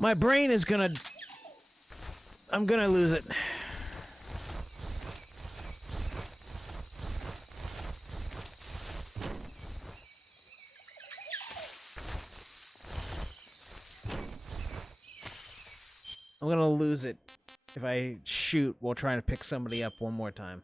My brain is gonna... I'm gonna lose it. I'm gonna lose it if I shoot while trying to pick somebody up one more time.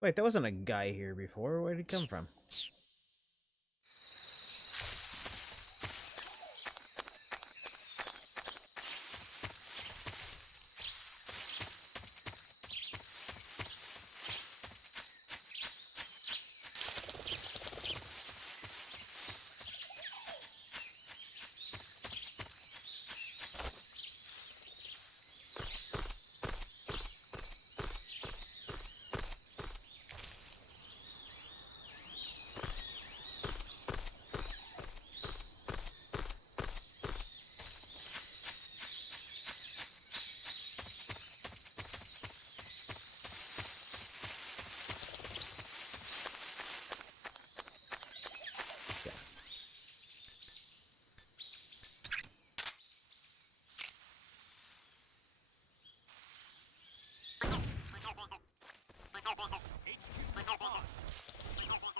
Wait, there wasn't a guy here before. Where did he come from?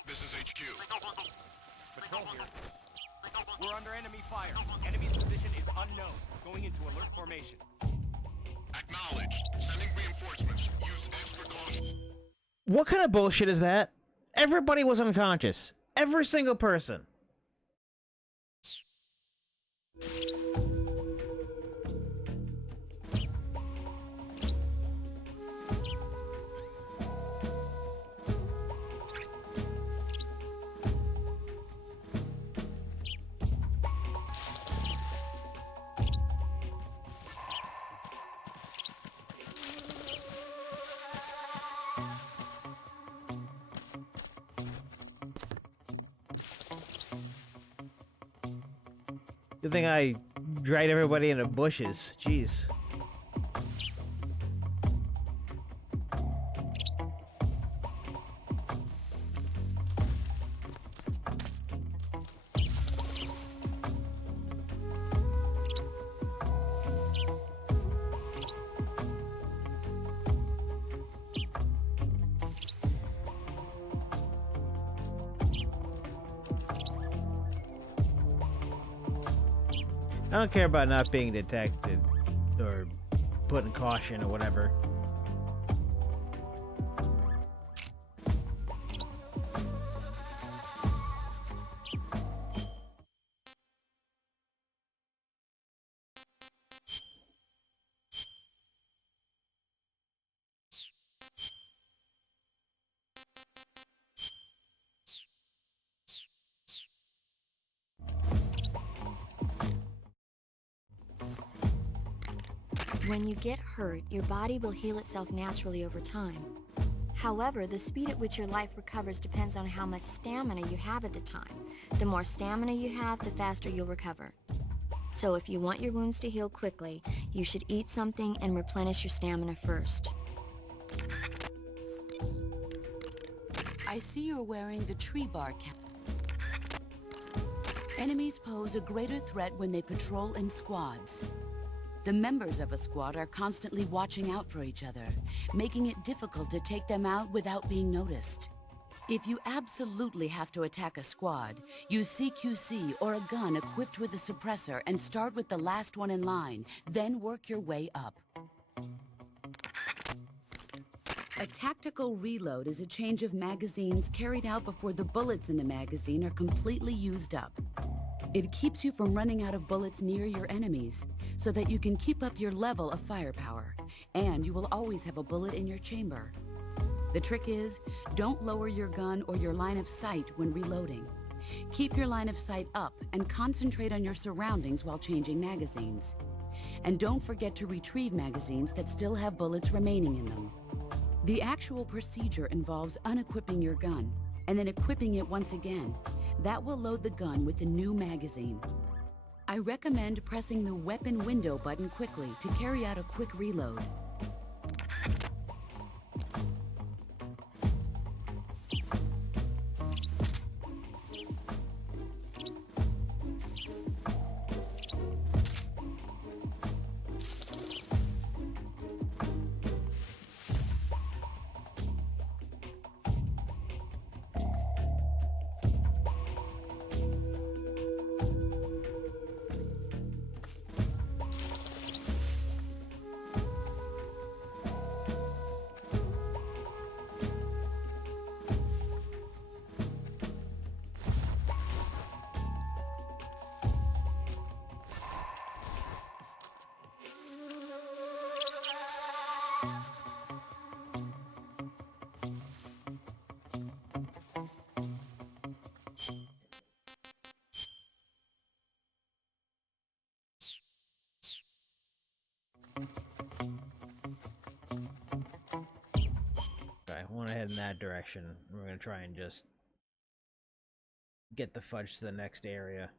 This is HQ. Patrol here. We're under enemy fire. Enemy's position is unknown. Going into alert formation. Acknowledged. Sending reinforcements. Use extra caution. What kind of bullshit is that? Everybody was unconscious. Every single person. Good thing I dragged everybody into bushes. Jeez. I don't care about not being detected or put in caution or whatever. When you get hurt, your body will heal itself naturally over time. However, the speed at which your life recovers depends on how much stamina you have at the time. The more stamina you have, the faster you'll recover. So if you want your wounds to heal quickly, you should eat something and replenish your stamina first. I see you're wearing the tree bar cap. Enemies pose a greater threat when they patrol in squads. The members of a squad are constantly watching out for each other, making it difficult to take them out without being noticed. If you absolutely have to attack a squad, use CQC or a gun equipped with a suppressor and start with the last one in line, then work your way up. A tactical reload is a change of magazines carried out before the bullets in the magazine are completely used up. It keeps you from running out of bullets near your enemies, so that you can keep up your level of firepower, and you will always have a bullet in your chamber. The trick is, don't lower your gun or your line of sight when reloading. Keep your line of sight up and concentrate on your surroundings while changing magazines. And don't forget to retrieve magazines that still have bullets remaining in them. The actual procedure involves unequipping your gun, and then equipping it once again. That will load the gun with a new magazine. I recommend pressing the weapon window button quickly to carry out a quick reload. that direction. We're gonna try and just get the fudge to the next area.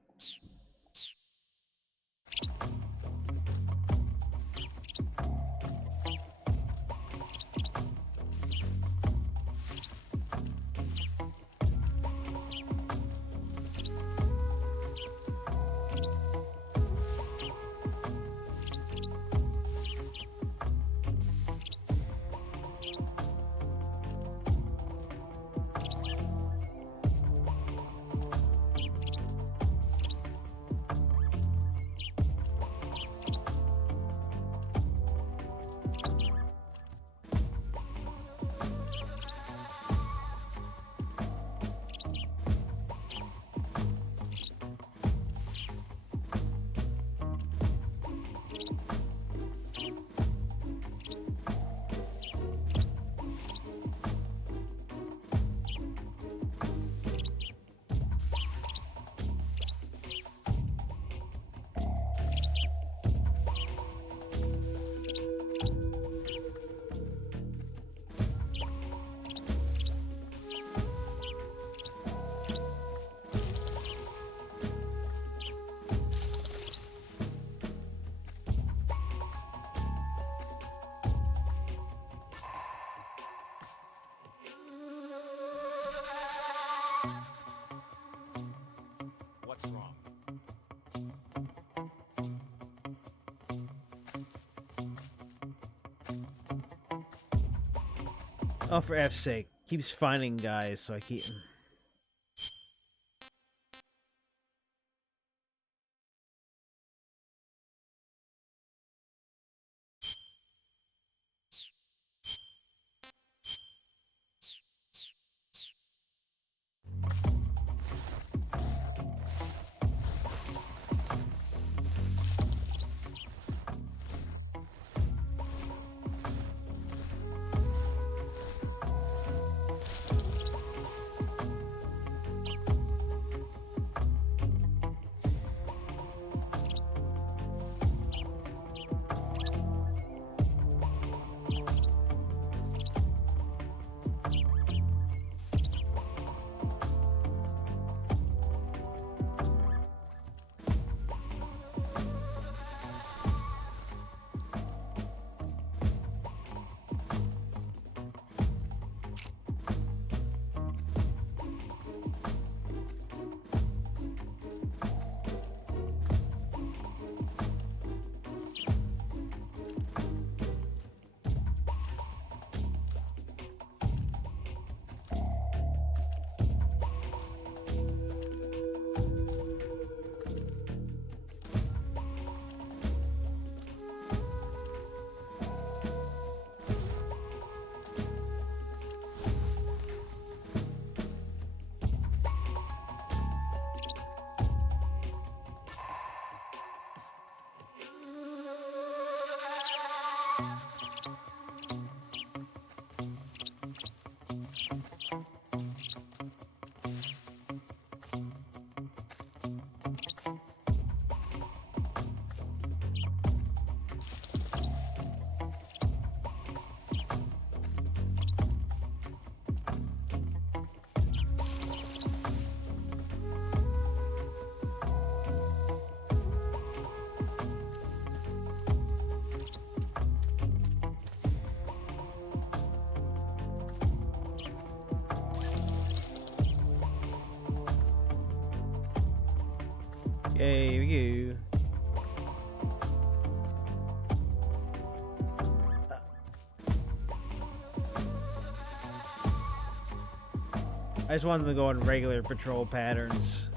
What's wrong? Oh, for F's sake. Keeps finding guys, so I keep... Yay, you. I just wanted them to go on regular patrol patterns.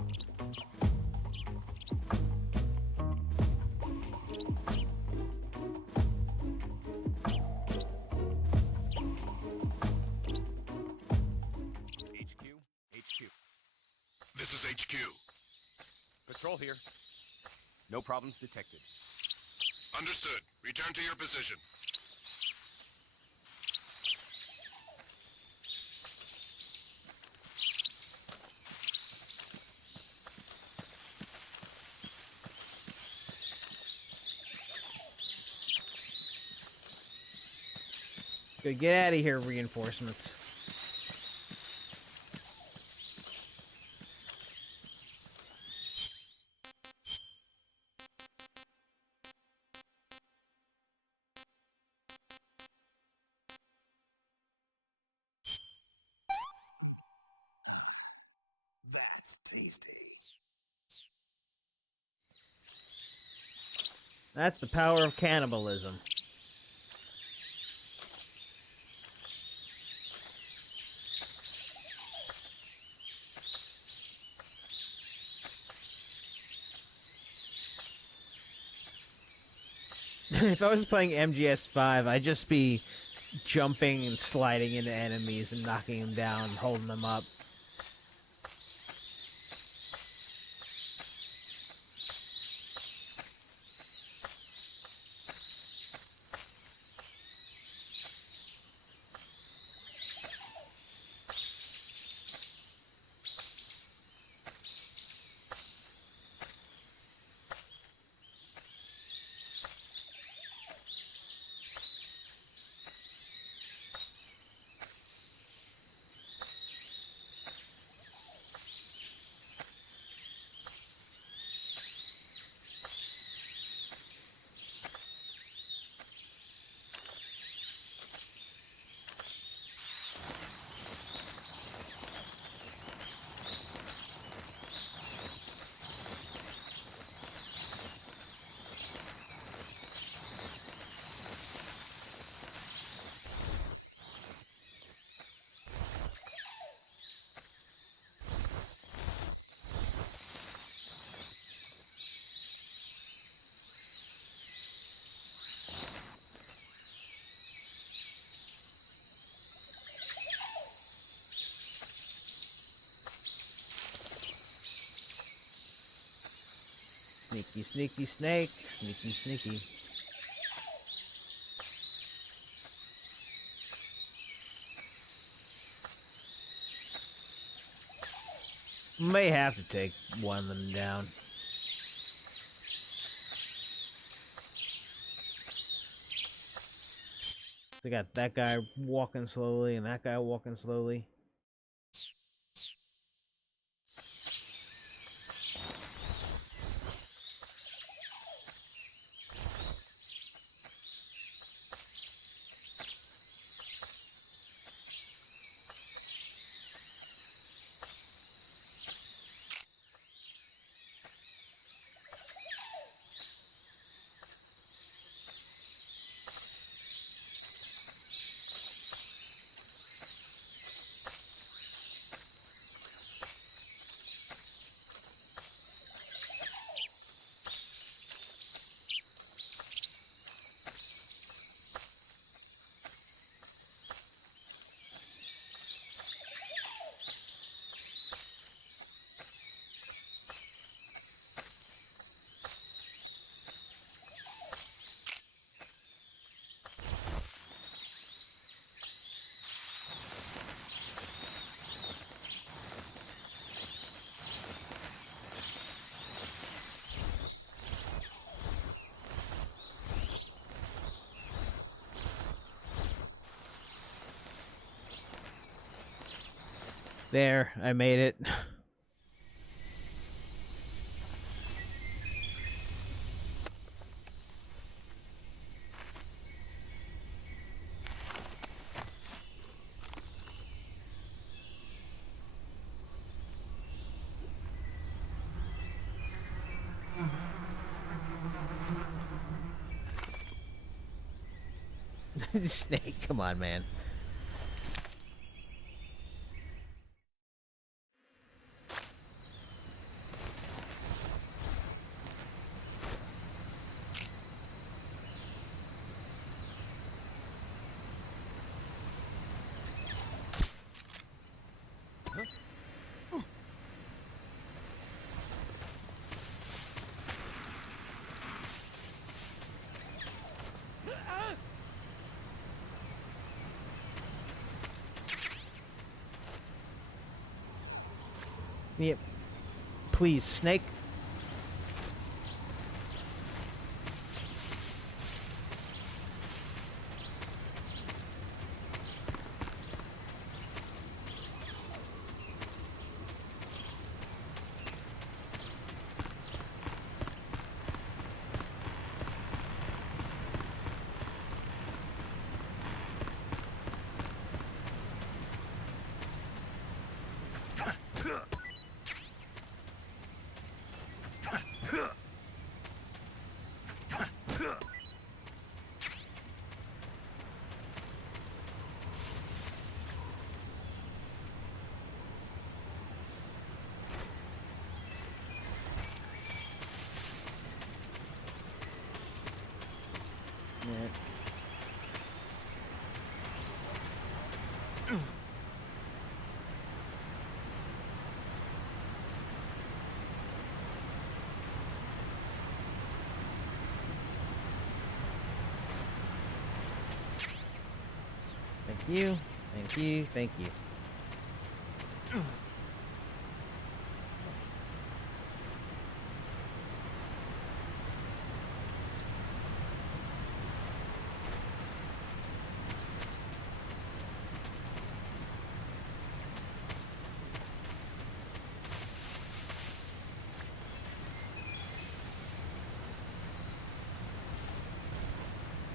HQ. This is HQ. Patrol here. No problems detected. Understood. Return to your position. Good, get out of here, reinforcements. That's the power of cannibalism. If I was playing MGS 5, I'd just be jumping and sliding into enemies and knocking them down, holding them up. Sneaky, sneaky snake. Sneaky, sneaky. May have to take one of them down. We got that guy walking slowly and that guy walking slowly. There, I made it. Snake, come on, man. Yep. Please, snake. you. Thank you. Thank you.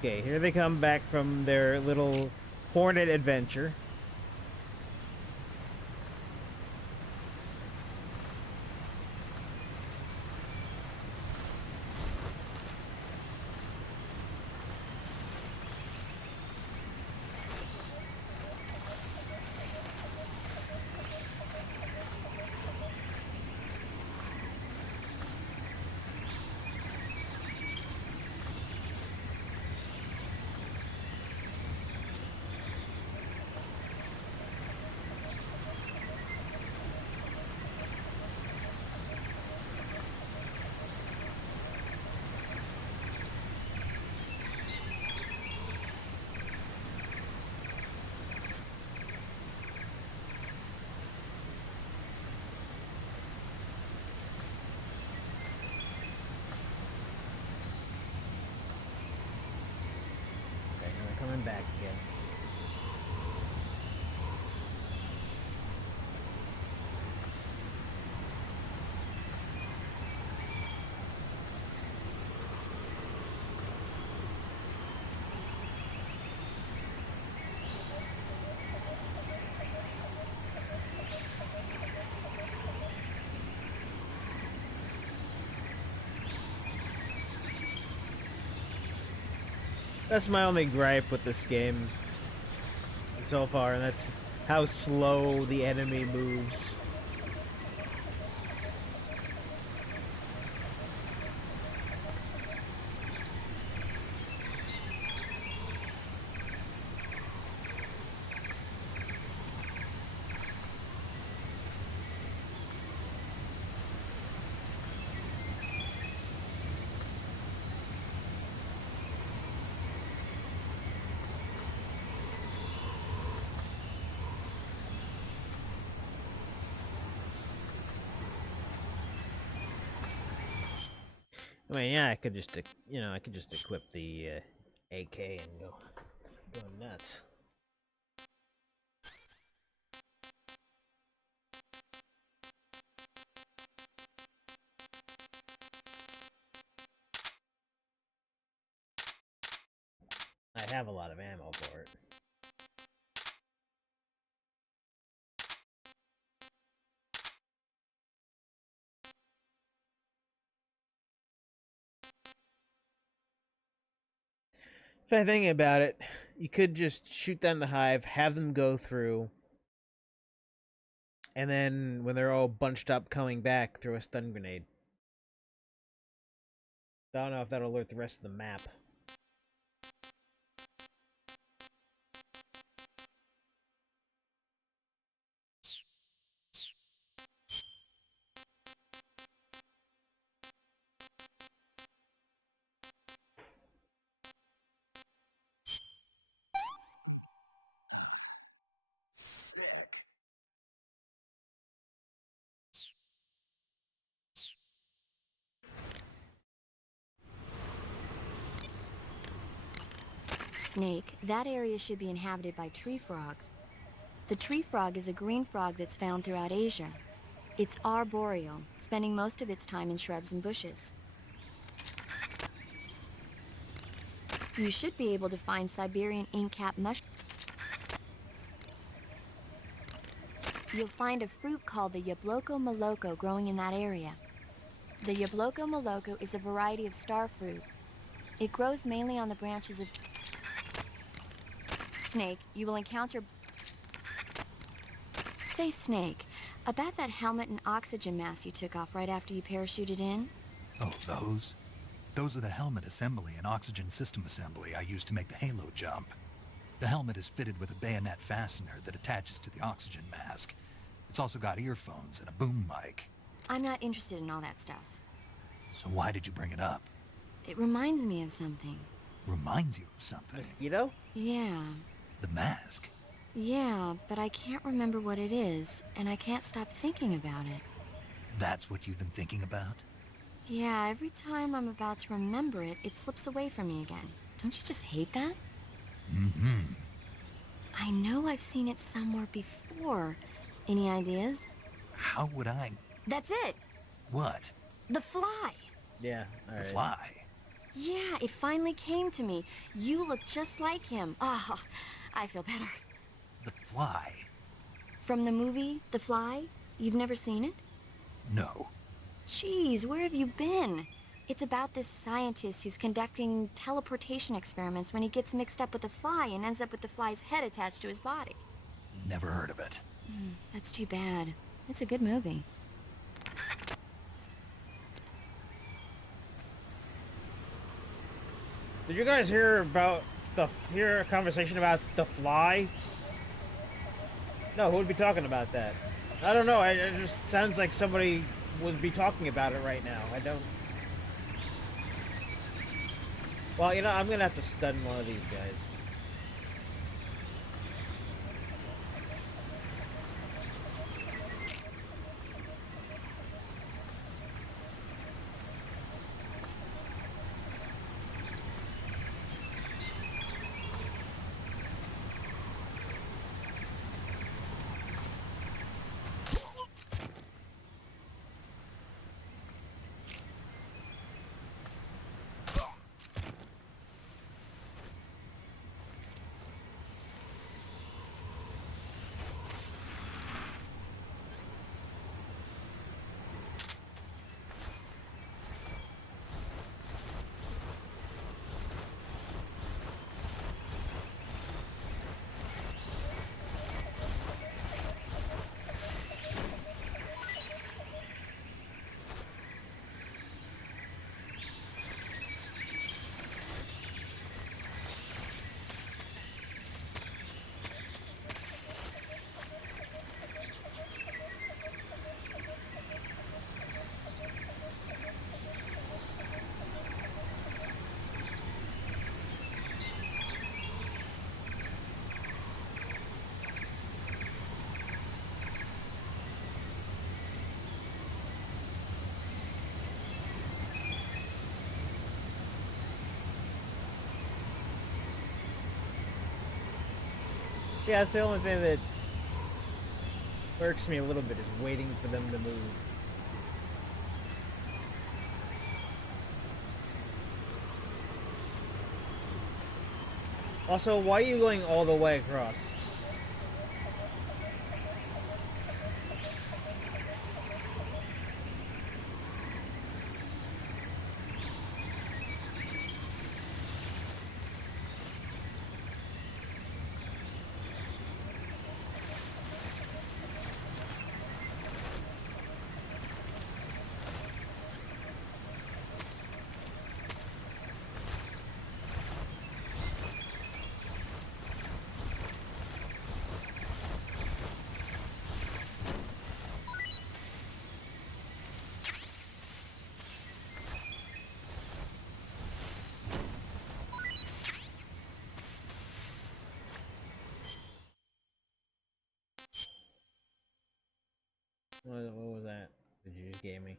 Okay, here they come back from their little Hornet adventure. Okay, now they're coming back again. That's my only gripe with this game so far, and that's how slow the enemy moves. I mean, yeah, I could just, I could just equip the AK and go nuts. I have a lot of ammo for it. If I think about it, you could just shoot down the hive, have them go through, and then when they're all bunched up coming back, throw a stun grenade. I don't know if that'll alert the rest of the map. Snake, that area should be inhabited by tree frogs. The tree frog is a green frog that's found throughout Asia. It's arboreal, spending most of its time in shrubs and bushes. You should be able to find Siberian ink-cap mushrooms. You'll find a fruit called the Yabloko moloko growing in that area. The Yabloko moloko is a variety of star fruit. It grows mainly on the branches of... Snake, you will encounter... Say, Snake, about that helmet and oxygen mask you took off right after you parachuted in? Oh, those? Those are the helmet assembly and oxygen system assembly I used to make the Halo jump. The helmet is fitted with a bayonet fastener that attaches to the oxygen mask. It's also got earphones and a boom mic. I'm not interested in all that stuff. So why did you bring it up? It reminds me of something. Reminds you of something. Mosquito? Yeah. The mask. Yeah, but I can't remember what it is, and I can't stop thinking about it. That's what you've been thinking about? Yeah, every time I'm about to remember it, it slips away from me again. Don't you just hate that? Mm-hmm. I know I've seen it somewhere before. Any ideas? How would I... That's it! What? The fly! Yeah, The alright. fly? Yeah, it finally came to me. You look just like him. Ah, I feel better. The fly? From the movie, The Fly? You've never seen it? No. Jeez, where have you been? It's about this scientist who's conducting teleportation experiments when he gets mixed up with a fly and ends up with the fly's head attached to his body. Never heard of it. That's too bad. It's a good movie. Did you guys hear a conversation about The Fly? No, who would be talking about that? I don't know, it just sounds like somebody would be talking about it right now. I don't... Well, you know, I'm gonna have to stun one of these guys. Yeah, that's the only thing that irks me a little bit, is waiting for them to move. Also, why are you going all the way across? What was that? Did you just gave me?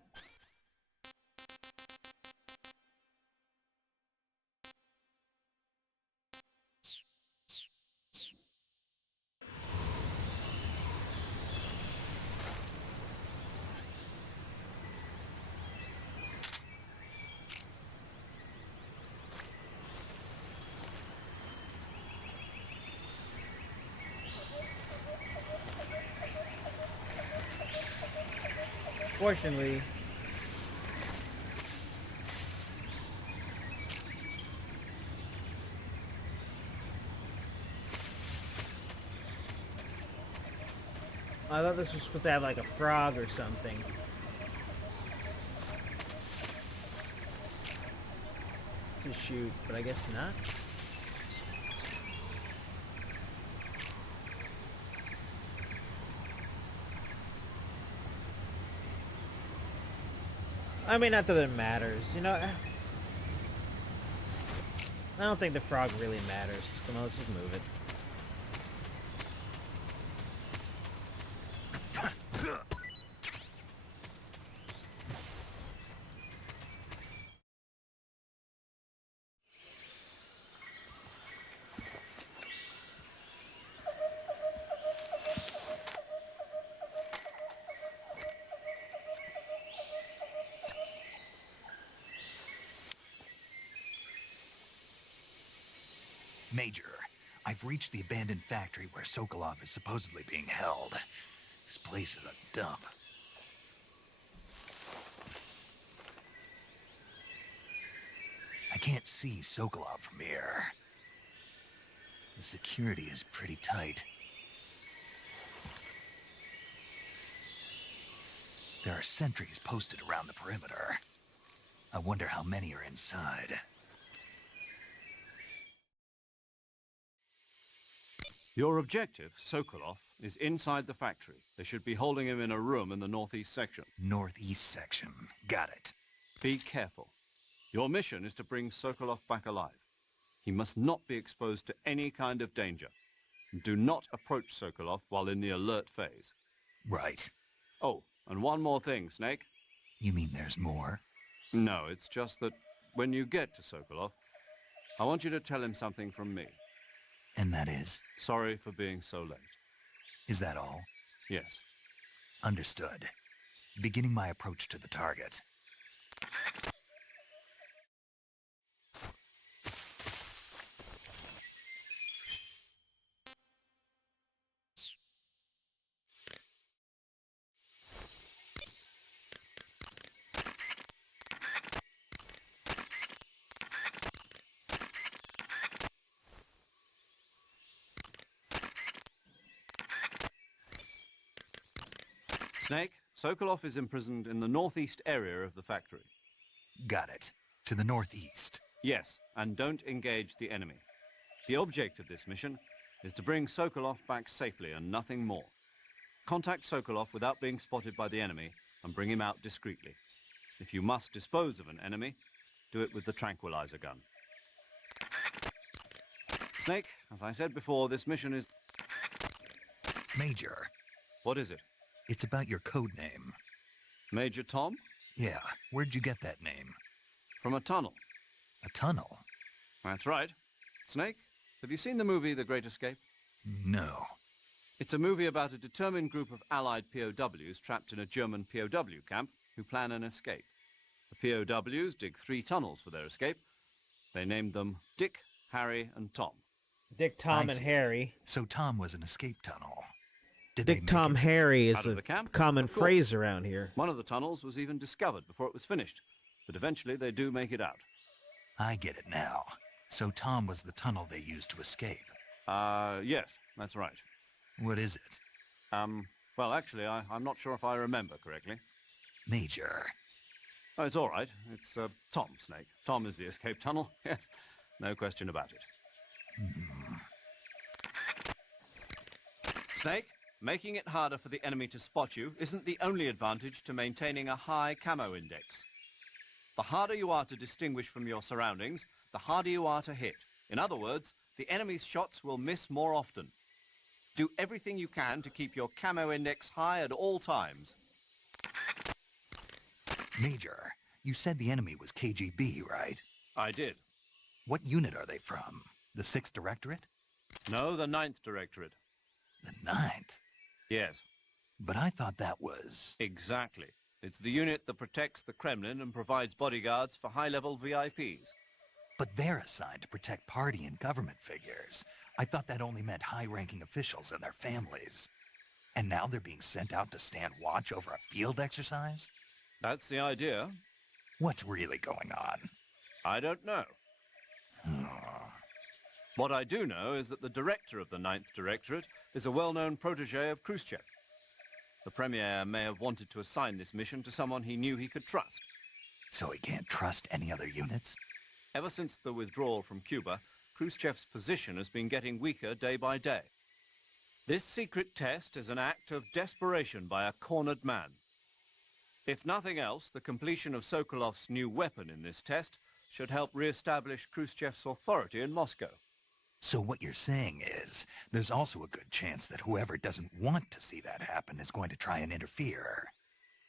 Fortunately, I thought this was supposed to have like a frog or something to shoot, but I guess not. I mean, not that it matters, you know. I don't think the frog really matters. Come on, let's just move it. Major, I've reached the abandoned factory where Sokolov is supposedly being held. This place is a dump. I can't see Sokolov from here. The security is pretty tight. There are sentries posted around the perimeter. I wonder how many are inside. Your objective, Sokolov, is inside the factory. They should be holding him in a room in the northeast section. Northeast section. Got it. Be careful. Your mission is to bring Sokolov back alive. He must not be exposed to any kind of danger. Do not approach Sokolov while in the alert phase. Right. Oh, and one more thing, Snake. You mean there's more? No, it's just that when you get to Sokolov, I want you to tell him something from me. And that is? Sorry for being so late. Is that all? Yes. Understood. Beginning my approach to the target. Snake, Sokolov is imprisoned in the northeast area of the factory. Got it. To the northeast. Yes, and don't engage the enemy. The object of this mission is to bring Sokolov back safely and nothing more. Contact Sokolov without being spotted by the enemy and bring him out discreetly. If you must dispose of an enemy, do it with the tranquilizer gun. Snake, as I said before, this mission is... Major, What is it? it's about your code name. Major Tom? Yeah, where'd you get that name? From a tunnel. A tunnel? That's right. Snake, have you seen the movie The Great Escape? No. It's a movie about a determined group of Allied POWs trapped in a German POW camp who plan an escape. The POWs dig 3 tunnels for their escape. They named them Dick, Harry, and Tom. Dick, Tom, I and see. Harry. So Tom was an escape tunnel. Did they Dick, make Tom, it? Harry is Out of a the camp? common Of course. phrase around here. One of the tunnels was even discovered before it was finished, but eventually they do make it out. I get it now. So Tom was the tunnel they used to escape. Yes, that's right. What is it? Well, actually, I'm not sure if I remember correctly. Major. Oh, it's all right. It's, Tom, Snake. Tom is the escape tunnel. Yes, no question about it. Snake, making it harder for the enemy to spot you isn't the only advantage to maintaining a high camo index. The harder you are to distinguish from your surroundings, the harder you are to hit. In other words, the enemy's shots will miss more often. Do everything you can to keep your camo index high at all times. Major, you said the enemy was KGB, right? I did. What unit are they from? The 6th Directorate? No, the 9th Directorate. The 9th? Yes, But I thought that was... exactly. It's the unit that protects the Kremlin and provides bodyguards for high-level VIPs. But they're assigned to protect party and government figures. I thought that only meant high-ranking officials and their families. And now they're being sent out to stand watch over a field exercise? That's the idea. What's really going on? I don't know. What I do know is that the director of the 9th Directorate is a well-known protege of Khrushchev. The Premier may have wanted to assign this mission to someone he knew he could trust. So he can't trust any other units? Ever since the withdrawal from Cuba, Khrushchev's position has been getting weaker day by day. This secret test is an act of desperation by a cornered man. If nothing else, the completion of Sokolov's new weapon in this test should help re-establish Khrushchev's authority in Moscow. So what you're saying is, there's also a good chance that whoever doesn't want to see that happen is going to try and interfere.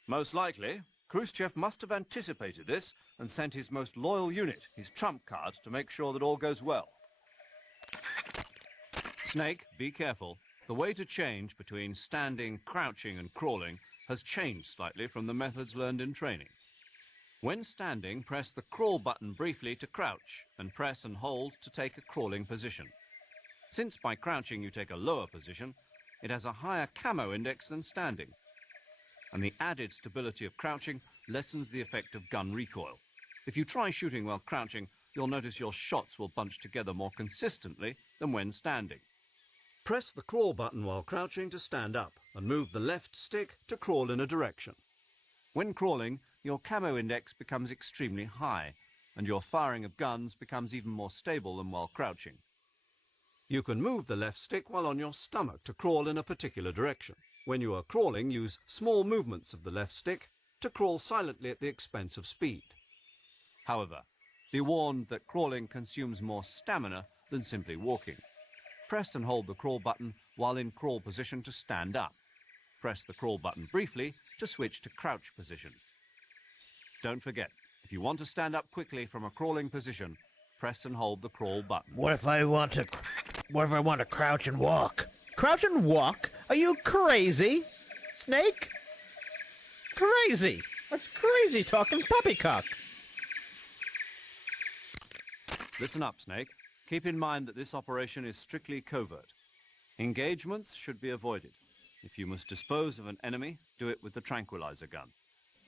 Most likely, Khrushchev must have anticipated this and sent his most loyal unit, his trump card, to make sure that all goes well. Snake, be careful. The way to change between standing, crouching, and crawling has changed slightly from the methods learned in training. When standing, press the crawl button briefly to crouch, and press and hold to take a crawling position. Since by crouching you take a lower position, it has a higher camo index than standing. And the added stability of crouching lessens the effect of gun recoil. If you try shooting while crouching, you'll notice your shots will bunch together more consistently than when standing. Press the crawl button while crouching to stand up, and move the left stick to crawl in a direction. When crawling, your camo index becomes extremely high, and your firing of guns becomes even more stable than while crouching. You can move the left stick while on your stomach to crawl in a particular direction. When you are crawling, use small movements of the left stick to crawl silently at the expense of speed. However, be warned that crawling consumes more stamina than simply walking. Press and hold the crawl button while in crawl position to stand up. Press the crawl button briefly to switch to crouch position. Don't forget, if you want to stand up quickly from a crawling position, press and hold the crawl button. What if I want to crouch and walk? Crouch and walk? Are you crazy? Snake? Crazy. That's crazy talking poppycock. Listen up, Snake. Keep in mind that this operation is strictly covert. Engagements should be avoided. If you must dispose of an enemy, do it with the tranquilizer gun.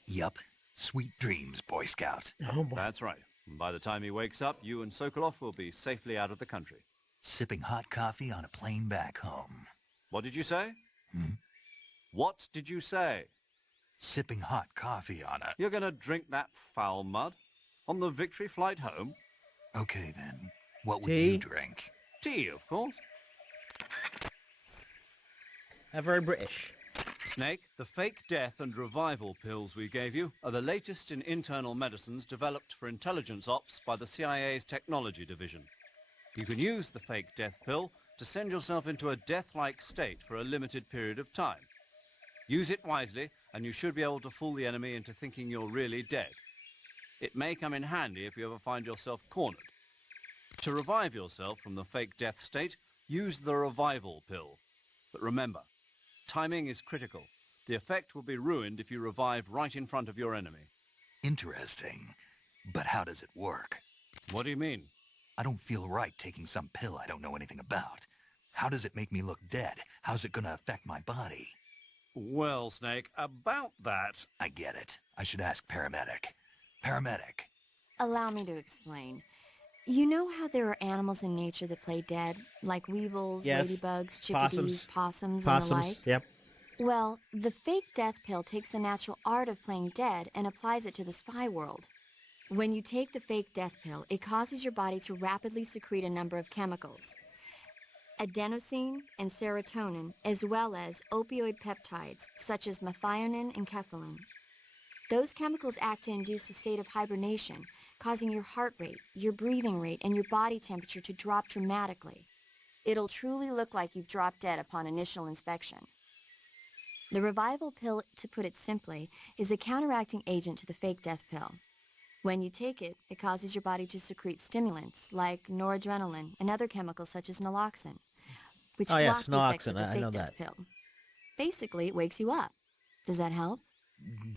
Yup. Sweet dreams, Boy Scout. Oh boy. That's right. And by the time he wakes up, you and Sokolov will be safely out of the country. Sipping hot coffee on a plane back home. What did you say? What did you say? Sipping hot coffee on a... You're gonna drink that foul mud? On the victory flight home? Okay, then. What would Tea? you drink? Tea, of course. Very British. Snake, the fake death and revival pills we gave you are the latest in internal medicines developed for intelligence ops by the CIA's technology division. You can use the fake death pill to send yourself into a death-like state for a limited period of time. Use it wisely, and you should be able to fool the enemy into thinking you're really dead. It may come in handy if you ever find yourself cornered. To revive yourself from the fake death state, use the revival pill. But remember, timing is critical. The effect will be ruined if you revive right in front of your enemy. Interesting. But how does it work? What do you mean? I don't feel right taking some pill I don't know anything about. How does it make me look dead? How's it gonna affect my body? Well, Snake, about that... I get it. I should ask Paramedic. Paramedic. Allow me to explain. You know how there are animals in nature that play dead, like weevils, Yes. ladybugs, chickadees, possums, and the Possums. like? Yep. Well, the fake death pill takes the natural art of playing dead and applies it to the spy world. When you take the fake death pill, it causes your body to rapidly secrete a number of chemicals. Adenosine and serotonin, as well as opioid peptides, such as methionine and kephalin. Those chemicals act to induce a state of hibernation, causing your heart rate, your breathing rate, and your body temperature to drop dramatically. It'll truly look like you've dropped dead upon initial inspection. The revival pill, to put it simply, is a counteracting agent to the fake death pill. When you take it, it causes your body to secrete stimulants like noradrenaline and other chemicals such as naloxone, which Oh, yes, block the effects of naloxone. the I fake know death that. pill. Basically, it wakes you up. Does that help?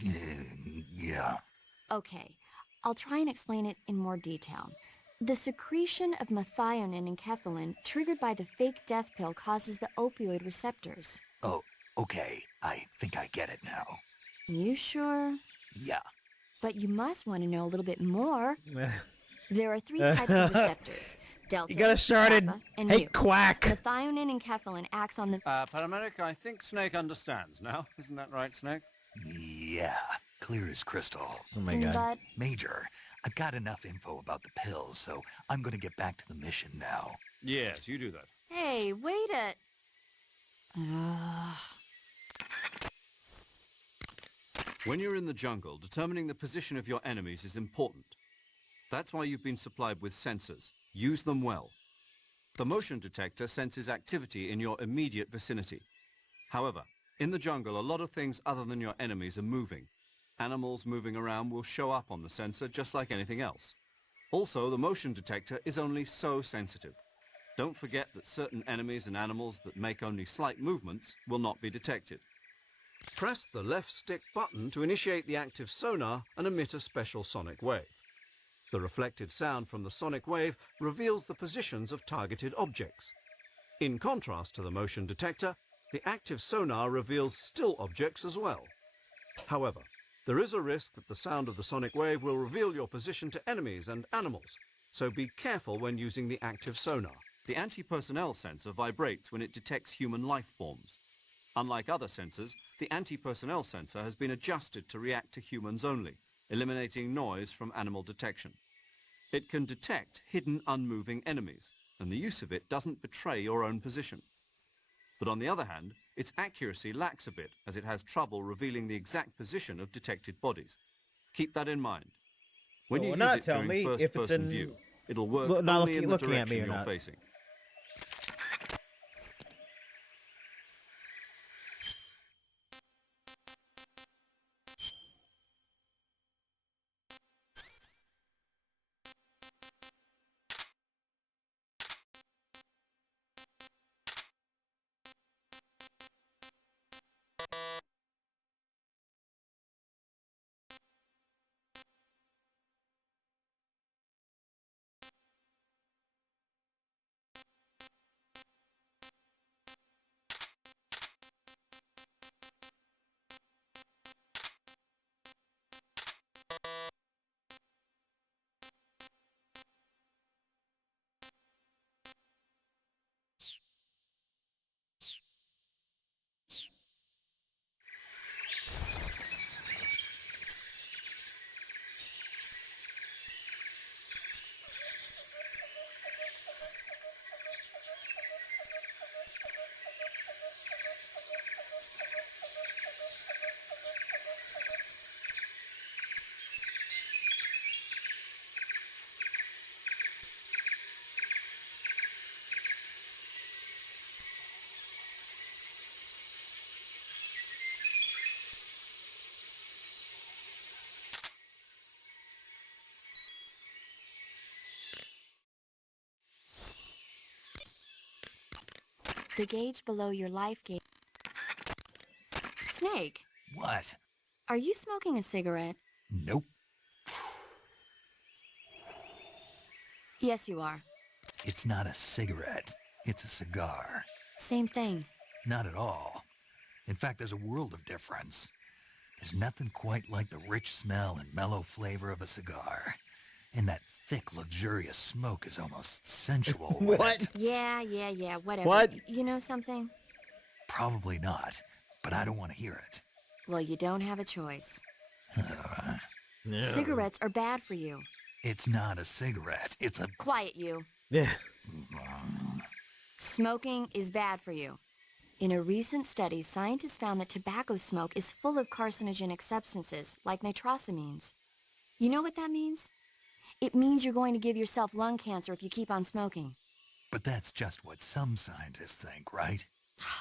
Yeah. Okay, I'll try and explain it in more detail. The secretion of methionine and kephalin triggered by the fake death pill causes the opioid receptors. Oh, okay. I think I get it now. You sure? Yeah. But you must want to know a little bit more. There are 3 types of receptors: delta, You gotta start it. kappa, and Hey, mu. quack. Methionine and kephalin acts on the... Paramedic, I think Snake understands now. Isn't that right, Snake? Yeah. Clear as crystal. Oh my god. But Major, I've got enough info about the pills, so I'm gonna get back to the mission now. Yes, you do that. hey, wait a... When you're in the jungle, determining the position of your enemies is important. That's why you've been supplied with sensors. Use them well. The motion detector senses activity in your immediate vicinity. However, in the jungle, a lot of things other than your enemies are moving. Animals moving around will show up on the sensor just like anything else. Also, the motion detector is only so sensitive. Don't forget that certain enemies and animals that make only slight movements will not be detected. Press the left stick button to initiate the active sonar and emit a special sonic wave. The reflected sound from the sonic wave reveals the positions of targeted objects. In contrast to the motion detector, the active sonar reveals still objects as well. However, there is a risk that the sound of the sonic wave will reveal your position to enemies and animals, so be careful when using the active sonar. The anti-personnel sensor vibrates when it detects human life forms. Unlike other sensors, the anti-personnel sensor has been adjusted to react to humans only, eliminating noise from animal detection. It can detect hidden unmoving enemies, and the use of it doesn't betray your own position. But on the other hand, its accuracy lacks a bit as it has trouble revealing the exact position of detected bodies. Keep that in mind. When It you will use not it tell during me if it's first-person in- view, it'll work Look- not only in the looking at me direction or you're not. facing. The gauge below your life gauge. Snake, What? are you smoking a cigarette? Nope. Yes, you are. It's not a cigarette. It's a cigar. Same thing. Not at all. In fact, there's a world of difference. There's nothing quite like the rich smell and mellow flavor of a cigar. And that thick, luxurious smoke is almost sensual. with What? it. Yeah, whatever. What? You know something? Probably not, but I don't want to hear it. Well, you don't have a choice. No. Cigarettes are bad for you. It's not a cigarette. It's a... Quiet, you. Yeah. Smoking is bad for you. In a recent study, scientists found that tobacco smoke is full of carcinogenic substances, like nitrosamines. You know what that means? It means you're going to give yourself lung cancer if you keep on smoking. But that's just what some scientists think, right?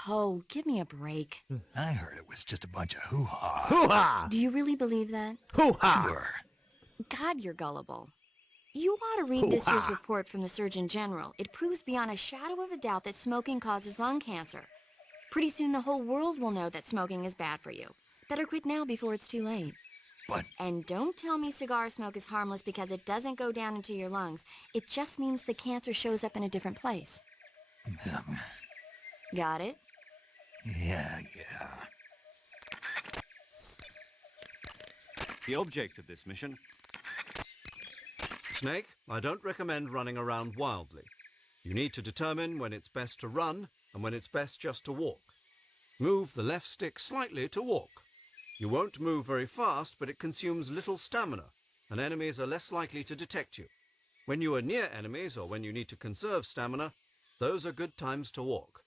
Oh, give me a break. I heard it was just a bunch of hoo-ha. Hoo-ha! Do you really believe that? Hoo-ha! Sure. God, you're gullible. You ought to read this year's Hoo-ha. report from the Surgeon General. It proves beyond a shadow of a doubt that smoking causes lung cancer. Pretty soon the whole world will know that smoking is bad for you. Better quit now before it's too late. But And don't tell me cigar smoke is harmless because it doesn't go down into your lungs. It just means the cancer shows up in a different place. Got it? yeah. The object of this mission... Snake, I don't recommend running around wildly. You need to determine when it's best to run and when it's best just to walk. Move the left stick slightly to walk. You won't move very fast, but it consumes little stamina, and enemies are less likely to detect you. When you are near enemies or when you need to conserve stamina, those are good times to walk.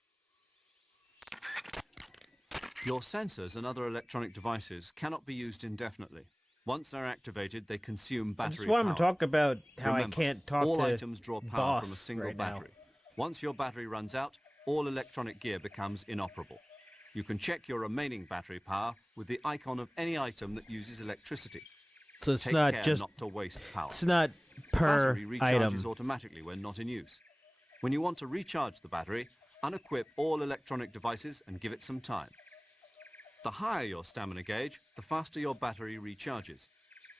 Your sensors and other electronic devices cannot be used indefinitely. Once they're activated, they consume I battery just want him power. to talk about how Remember, I can't talk all to items draw power from a boss single right now. battery. Once your battery runs out, all electronic gear becomes inoperable. You can check your remaining battery power with the icon of any item that uses electricity. So it's Take not care just not to waste power. it's not The per battery recharges item. automatically when not in use. When you want to recharge the battery, unequip all electronic devices and give it some time. The higher your stamina gauge, the faster your battery recharges.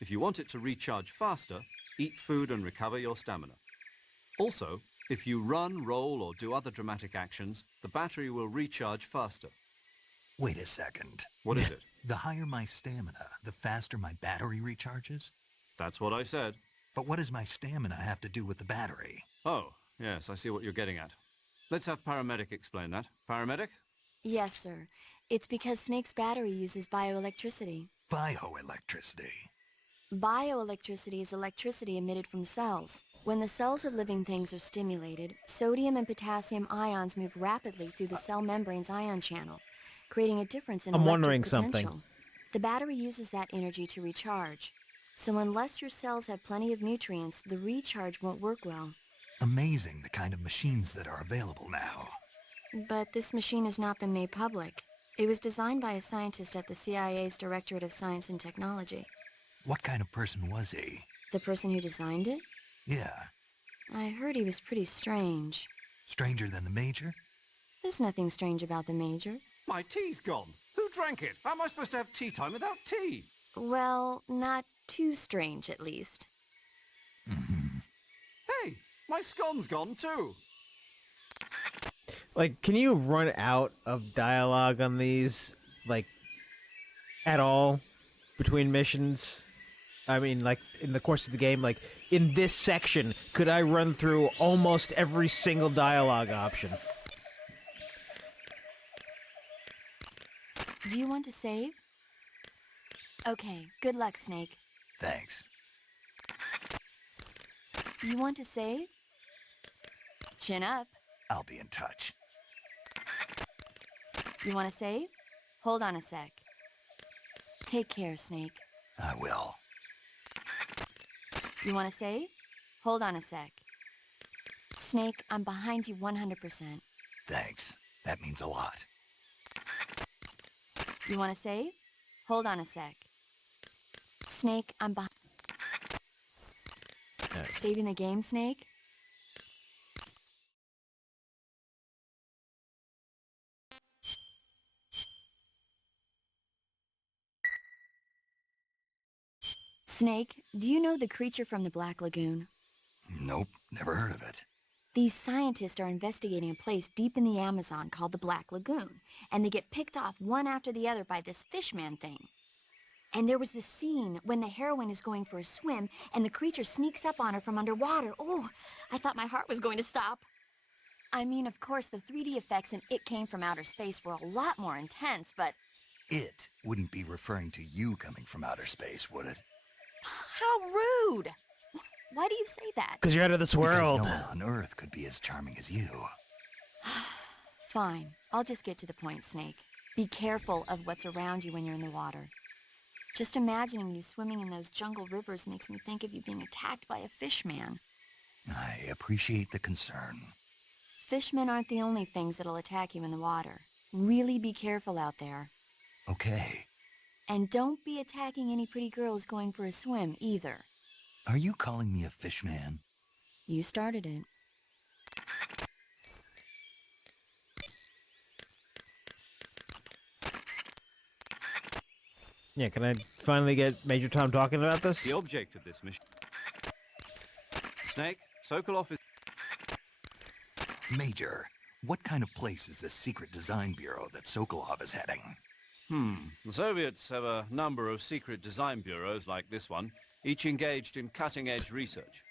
If you want it to recharge faster, eat food and recover your stamina. Also, if you run, roll, or do other dramatic actions, the battery will recharge faster. Wait a second. What is it? The higher my stamina, the faster my battery recharges? That's what I said. But what does my stamina have to do with the battery? Oh, yes, I see what you're getting at. Let's have Paramedic explain that. Paramedic? Yes, sir. It's because Snake's battery uses bioelectricity. Bioelectricity. Bioelectricity is electricity emitted from cells. When the cells of living things are stimulated, sodium and potassium ions move rapidly through the cell membrane's ion channel, creating a difference in I'm electric wondering potential. something. The battery uses that energy to recharge. So unless your cells have plenty of nutrients, the recharge won't work well. Amazing the kind of machines that are available now. But this machine has not been made public. It was designed by a scientist at the CIA's Directorate of Science and Technology. What kind of person was he? The person who designed it? Yeah. I heard he was pretty strange. Stranger than the Major? There's nothing strange about the Major. My tea's gone. Who drank it? How am I supposed to have tea time without tea? Well, not too strange, at least. Hey, my scone's gone too. Like, can you run out of dialogue on these, like, at all between missions? I mean, like, in the course of the game, like, in this section, could I run through almost every single dialogue option? Do you want to save? Okay, good luck, Snake. Thanks. You want to save? Chin up. I'll be in touch. You want to save? Hold on a sec. Take care, Snake. I will. You want to save? Hold on a sec. Snake, I'm behind you 100%. Thanks. That means a lot. You want to save? Hold on a sec. Snake, I'm behind. Saving the game, Snake? Snake, do you know the creature from the Black Lagoon? Nope, never heard of it. These scientists are investigating a place deep in the Amazon called the Black Lagoon, and they get picked off one after the other by this fishman thing. And there was this scene when the heroine is going for a swim, and the creature sneaks up on her from underwater. Oh, I thought my heart was going to stop. I mean, of course, the 3D effects in It Came from Outer Space were a lot more intense, but... It wouldn't be referring to you coming from outer space, would it? How rude! Why do you say that? Because you're out of this world. Because no one on Earth could be as charming as you. Fine. I'll just get to the point, Snake. Be careful of what's around you when you're in the water. Just imagining you swimming in those jungle rivers makes me think of you being attacked by a fishman. I appreciate the concern. Fishmen aren't the only things that'll attack you in the water. Really be careful out there. Okay. And don't be attacking any pretty girls going for a swim, either. Are you calling me a fishman? You started it. Yeah, can I finally get Major Tom talking about this? The object of this mission... Snake, Sokolov is... Major, what kind of place is this secret design bureau that Sokolov is heading? The Soviets have a number of secret design bureaus like this one, each engaged in cutting-edge research.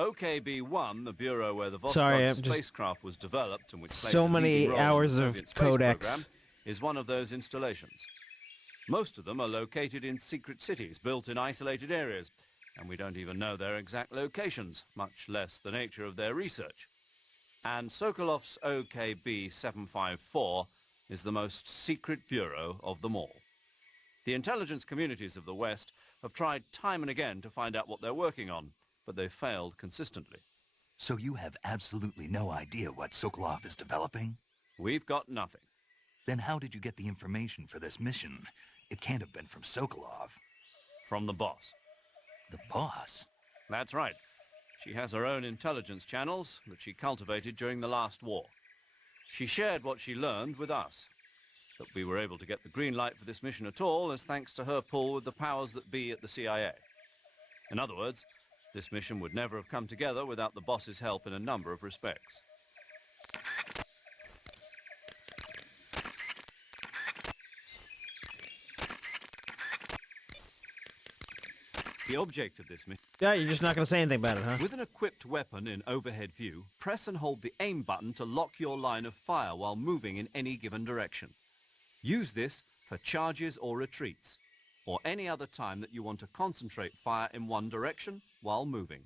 OKB-1, the bureau where the Vostok spacecraft was developed and which plays so a many leading role hours in the of Soviet space codecs. program, is one of those installations. Most of them are located in secret cities, built in isolated areas, and we don't even know their exact locations, much less the nature of their research. And Sokolov's OKB-754 is the most secret bureau of them all. The intelligence communities of the West have tried time and again to find out what they're working on, but they've failed consistently. So you have absolutely no idea what Sokolov is developing? We've got nothing. Then how did you get the information for this mission? It can't have been from Sokolov. From the boss. The boss? That's right. She has her own intelligence channels that she cultivated during the last war. She shared what she learned with us. That we were able to get the green light for this mission at all is thanks to her pull with the powers that be at the CIA. In other words, this mission would never have come together without the boss's help in a number of respects. The object of this mission... Yeah, you're just not going to say anything about it, huh? With an equipped weapon in overhead view, press and hold the aim button to lock your line of fire while moving in any given direction. Use this for charges or retreats, or any other time that you want to concentrate fire in one direction while moving.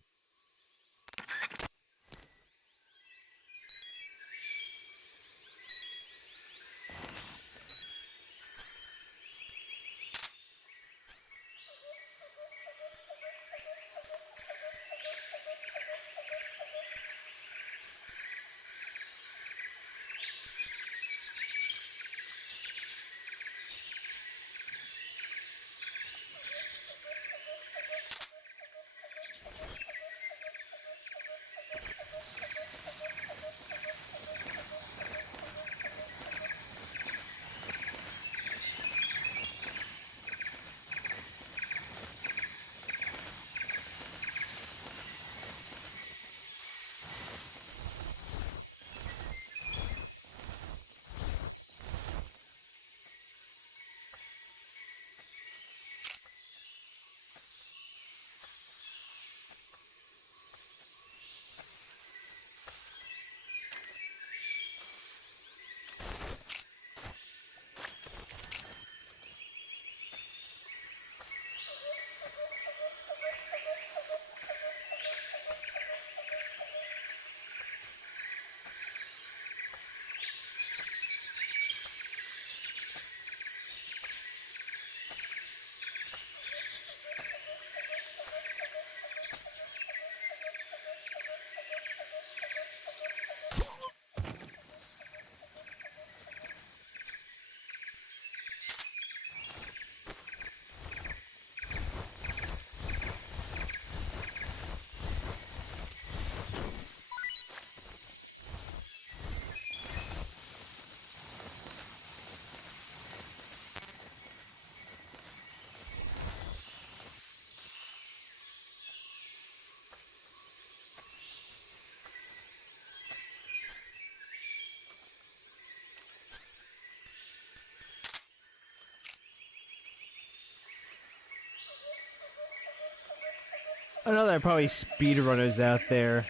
I know there are probably speedrunners out there.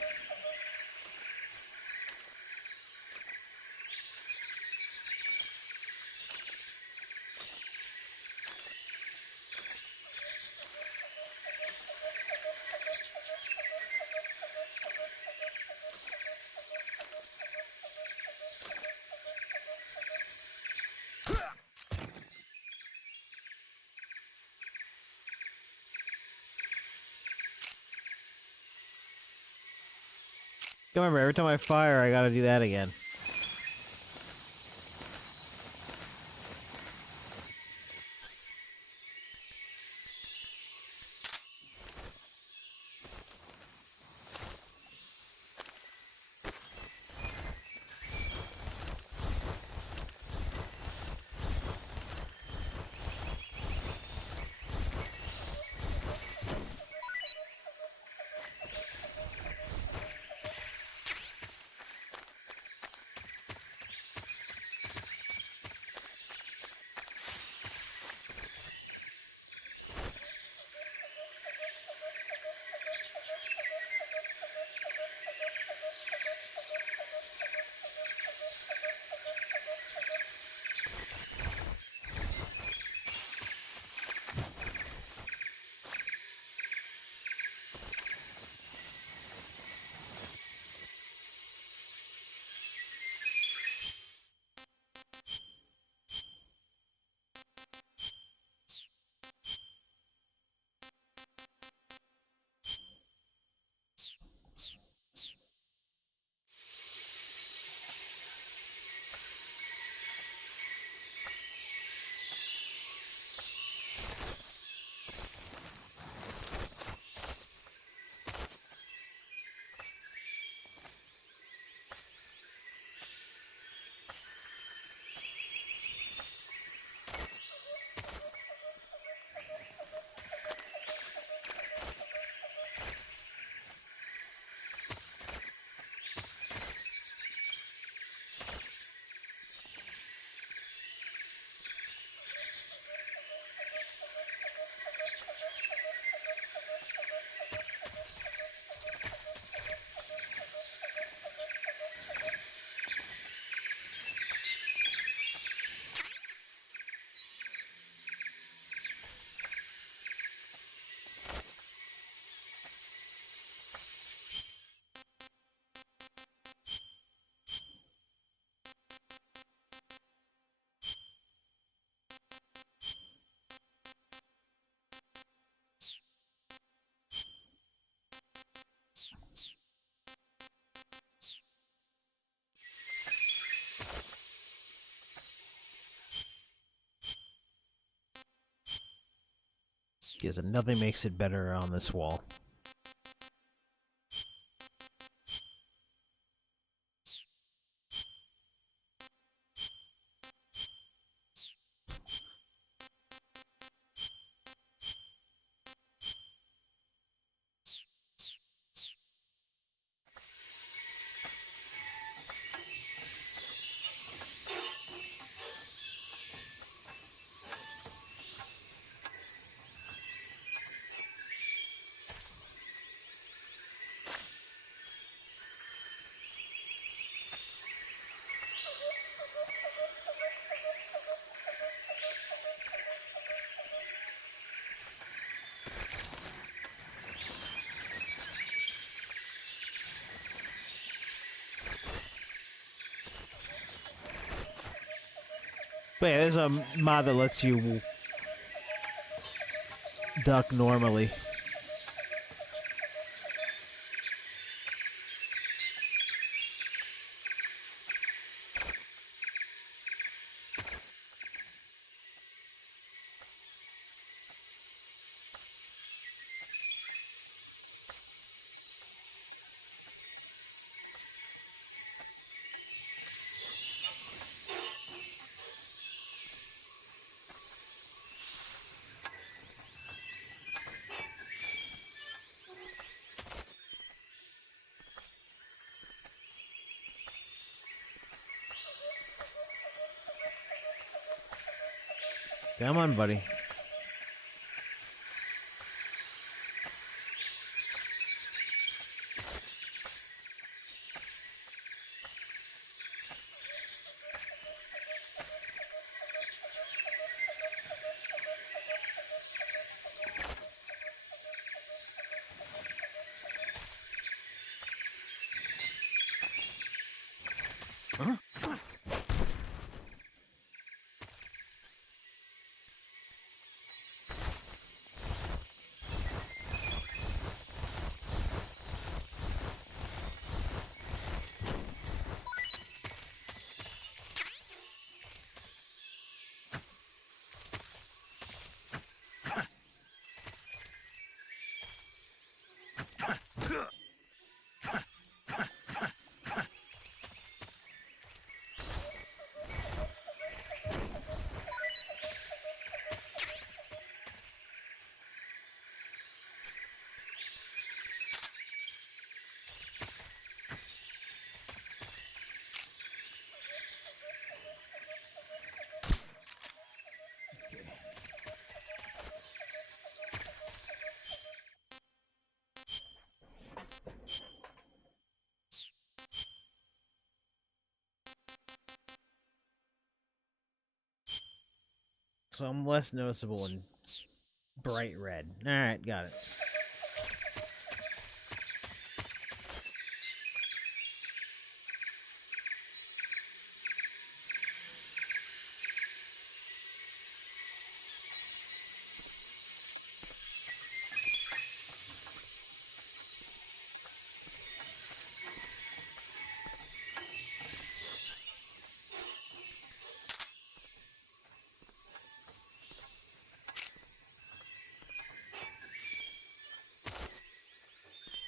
Don't remember, every time I fire, I gotta do that again. Because nothing makes it better on this wall. But yeah, there's a mod that lets you duck normally. Come on, buddy. So I'm less noticeable in bright red. Alright, got it.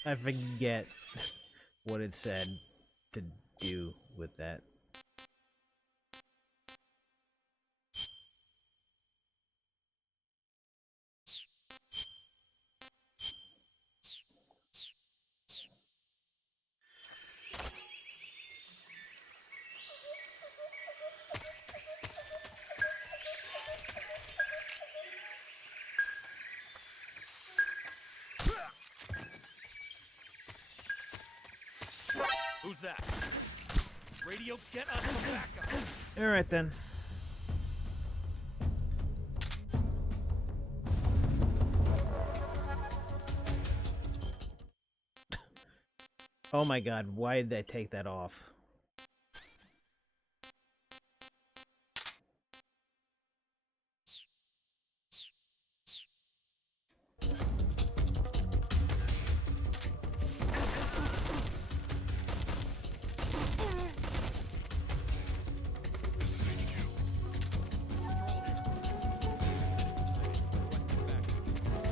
I forget what it said to do with that. Who's that? Radio, get us some backup. Alright then. Oh my god, why did they take that off? This is HQ. Control here. Requesting backup.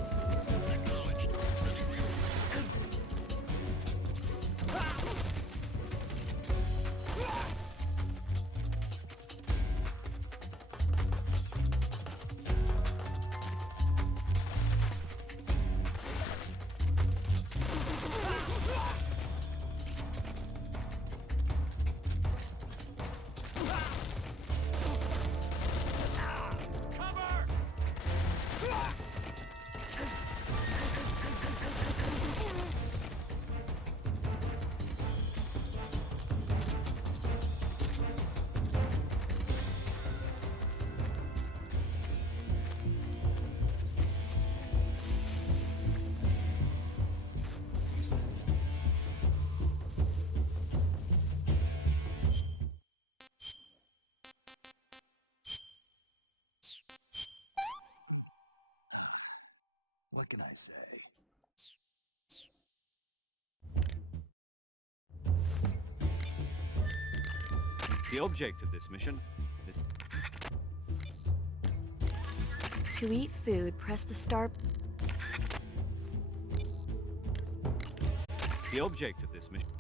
What can I say? The object of this mission is... To eat food, press the start. The object of this mission...